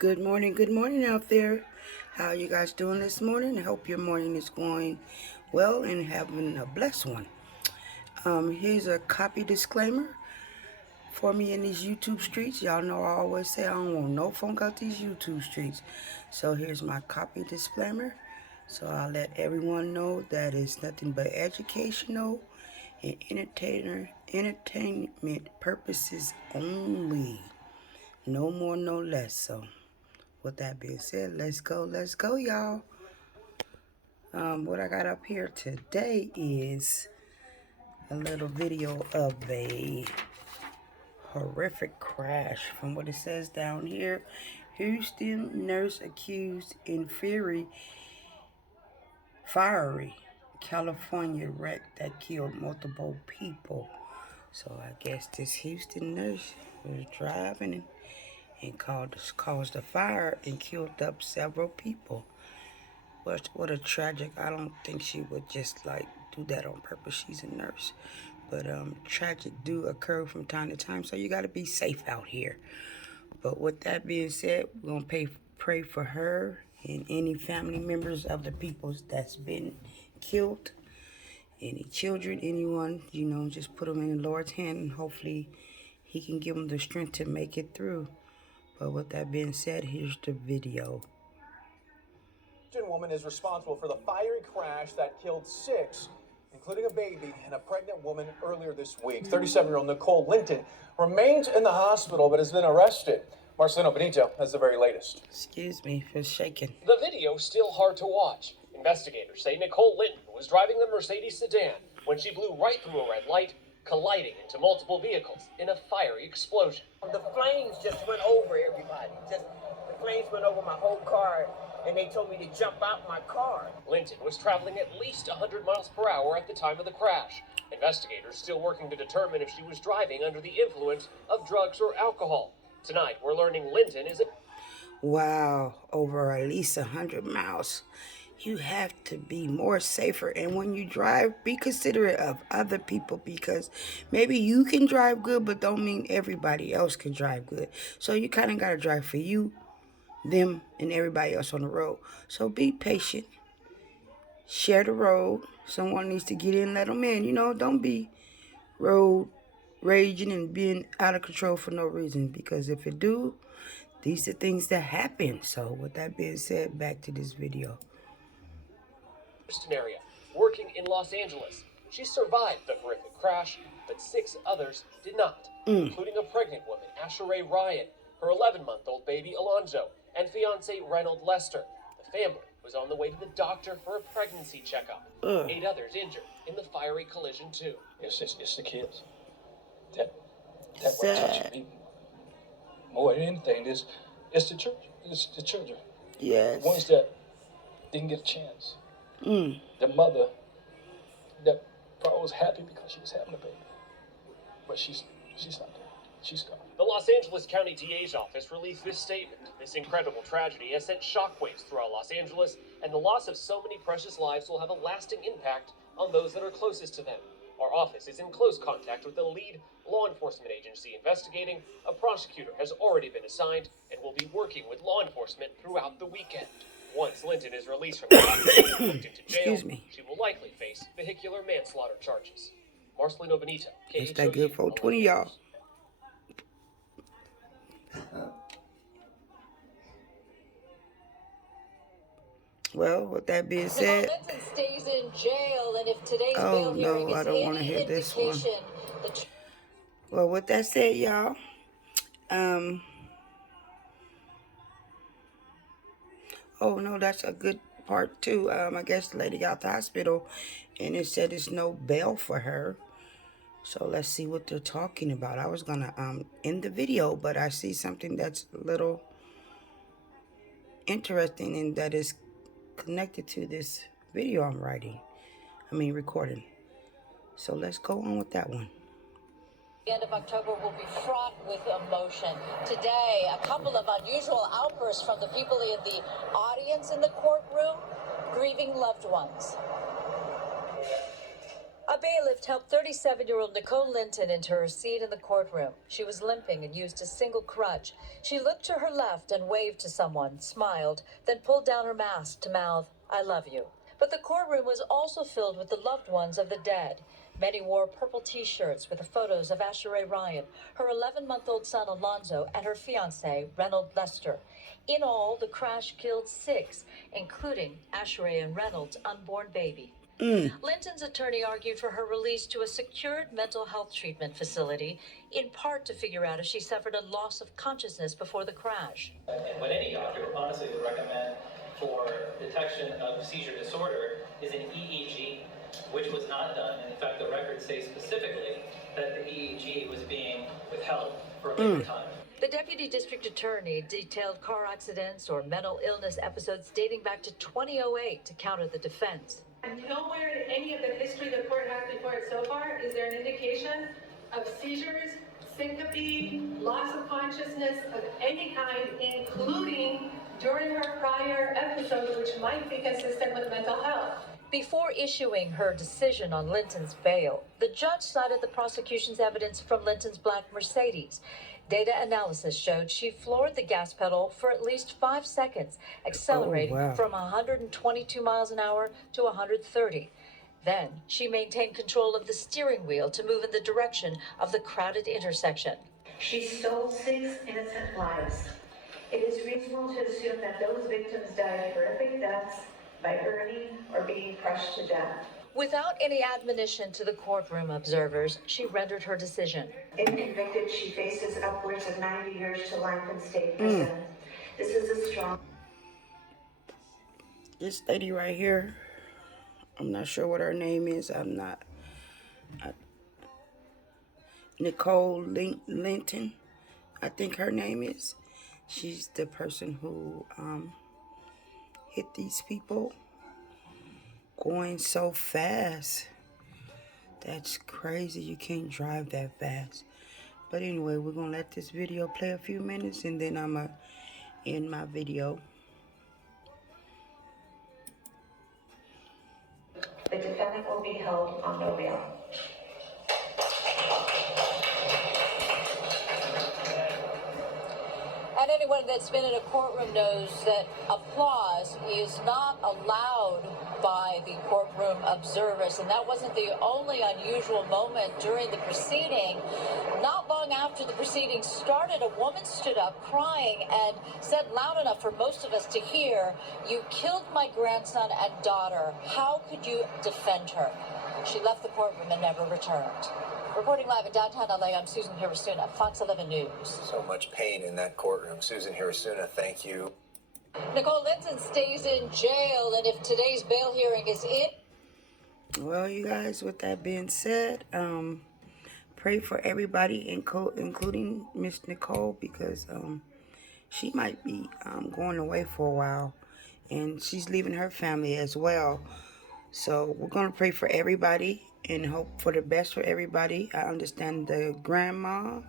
Good morning out there. How you guys doing this morning? I hope your morning is going well and having a blessed one. Here's a copy disclaimer for me in these YouTube streets. Y'all know I always say I don't want no funk out these YouTube streets. So here's my copy disclaimer. So I'll let everyone know that it's nothing but educational and entertainment purposes only. No more, no less. So with that being said, let's go, y'all. What I got up here today is a little video of a horrific crash. From what it says down here, Houston nurse accused in fiery California wreck that killed multiple people. So I guess this Houston nurse was driving and caused a fire and killed up several people. What a tragic. I don't think she would just do that on purpose. She's a nurse. But tragic do occur from time to time, so you got to be safe out here. But with that being said, we're going to pray for her and any family members of the people that's been killed. Any children, anyone, just put them in the Lord's hand, and hopefully he can give them the strength to make it through. But with that being said, here's the video. Woman is responsible for the fiery crash that killed 6, including a baby and a pregnant woman earlier this week. 37-year-old Nicole Linton remains in the hospital but has been arrested. Marcelino Benito has the very latest. Excuse me for shaking. The video still hard to watch. Investigators say Nicole Linton was driving the Mercedes sedan when she blew right through a red light, colliding into multiple vehicles in a fiery explosion. The flames just went over everybody. The flames went over my whole car. And they told me to jump out my car. Linton was traveling at least 100 miles per hour at the time of the crash. Investigators still working to determine if she was driving under the influence of drugs or alcohol. Tonight, we're learning Linton is Wow, over at least 100 miles. You have to be more safer. And when you drive, be considerate of other people, because maybe you can drive good, but don't mean everybody else can drive good. So you kind of got to drive for you, them, and everybody else on the road. So be patient. Share the road. Someone needs to get in, let them in. Don't be road raging and being out of control for no reason, because if it do, these are things that happen. So with that being said, back to this video. Houston area, working in Los Angeles. She survived the horrific crash, but 6 others did not, including a pregnant woman, Asheray Ryan, her 11-month-old baby, Alonzo, and fiancé Reynold Lester. The family was on the way to the doctor for a pregnancy checkup. 8 others injured in the fiery collision, too. It's the kids. That what touches me more than anything. It's the church. It's the children. Yes. The ones that didn't get a chance. The mother that probably was happy because she was having a baby. But she's not there. She's gone. The Los Angeles County DA's office released this statement. This incredible tragedy has sent shockwaves throughout Los Angeles, and the loss of so many precious lives will have a lasting impact on those that are closest to them. Our office is in close contact with the lead law enforcement agency investigating. A prosecutor has already been assigned and will be working with law enforcement throughout the weekend. Once Linton is released from the hospital and booked into jail, she will likely face vehicular manslaughter charges. Marcelino Benito, It's that good for 20, y'all. Well, with that being said, Linton stays in jail, and if today's bail hearing is any hear this one. Well, with that said, y'all, oh no, that's a good part too. I guess the lady got out the hospital, and it said there's no bail for her. So let's see what they're talking about. I was gonna end the video, but I see something that's a little interesting, and that is connected to this video I'm recording. So let's go on with that one. The end of October will be fraught with emotion. Today, a couple of unusual outbursts from the people in the audience in the courtroom grieving loved ones. A A bailiff helped 37-year-old Nicole Linton into her seat in the courtroom. She was limping and used a single crutch. She looked to her left and waved to someone, smiled, then pulled down her mask to mouth, "I love you." But the courtroom was also filled with the loved ones of the dead. Many wore purple T-shirts with the photos of Asheray Ryan, her 11-month-old son Alonzo, and her fiancé, Reynold Lester. In all, the crash killed 6, including Asheray and Reynolds' unborn baby. Linton's attorney argued for her release to a secured mental health treatment facility, in part to figure out if she suffered a loss of consciousness before the crash. And what any doctor honestly would recommend for detection of seizure disorder is an EEG, which was not done. And in fact, the records say specifically that the EEG was being withheld for a period of time. The deputy district attorney detailed car accidents or mental illness episodes dating back to 2008 to counter the defense. And nowhere in any of the history the court has before it so far is there an indication of seizures, syncope, loss of consciousness of any kind, including during her prior episode, which might be consistent with mental health. Before issuing her decision on Linton's bail, the judge cited the prosecution's evidence from Linton's black Mercedes. Data analysis showed she floored the gas pedal for at least 5 seconds, accelerating from 122 miles an hour to 130. Then she maintained control of the steering wheel to move in the direction of the crowded intersection. She stole 6 innocent lives. It is reasonable to assume that those victims died horrific deaths by burning or being crushed to death. Without any admonition to the courtroom observers, she rendered her decision. If convicted, she faces upwards of 90 years to life in state prison. This is a strong... This lady right here, I'm not sure what her name is. Nicole Linton, I think her name is. She's the person who hit these people going so fast. That's crazy. You can't drive that fast. But anyway, we're going to let this video play a few minutes and then I'm going to end my video. The defendant will be held on no bail. And anyone that's been in a courtroom knows that applause is not allowed by the courtroom observers. And that wasn't the only unusual moment during the proceeding. Not long after the proceeding started, a woman stood up crying and said loud enough for most of us to hear, "You killed my grandson and daughter. How could you defend her?" She left the courtroom and never returned. Reporting live in downtown LA, I'm Susan Hirasuna, Fox 11 News. So much pain in that courtroom. Susan Hirasuna, thank you. Nicole Linton stays in jail, and if today's bail hearing is in... Well, you guys, with that being said, pray for everybody, including Miss Nicole, because she might be going away for a while, and she's leaving her family as well. So we're going to pray for everybody and hope for the best for everybody. I understand the grandma,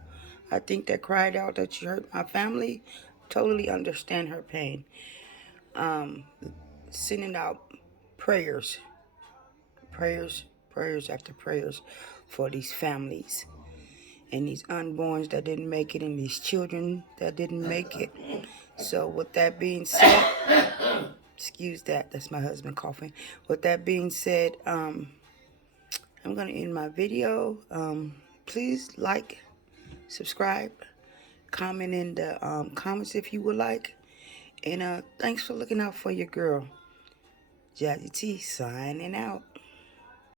I think, that cried out that you hurt my family. Totally understand her pain. Sending out prayers after prayers for these families and these unborns that didn't make it and these children that didn't make it. So with that being said, excuse that, that's my husband coughing. With that being said, I'm going to end my video. Please like, subscribe, comment in the comments if you would like. And thanks for looking out for your girl. Jazzy T signing out.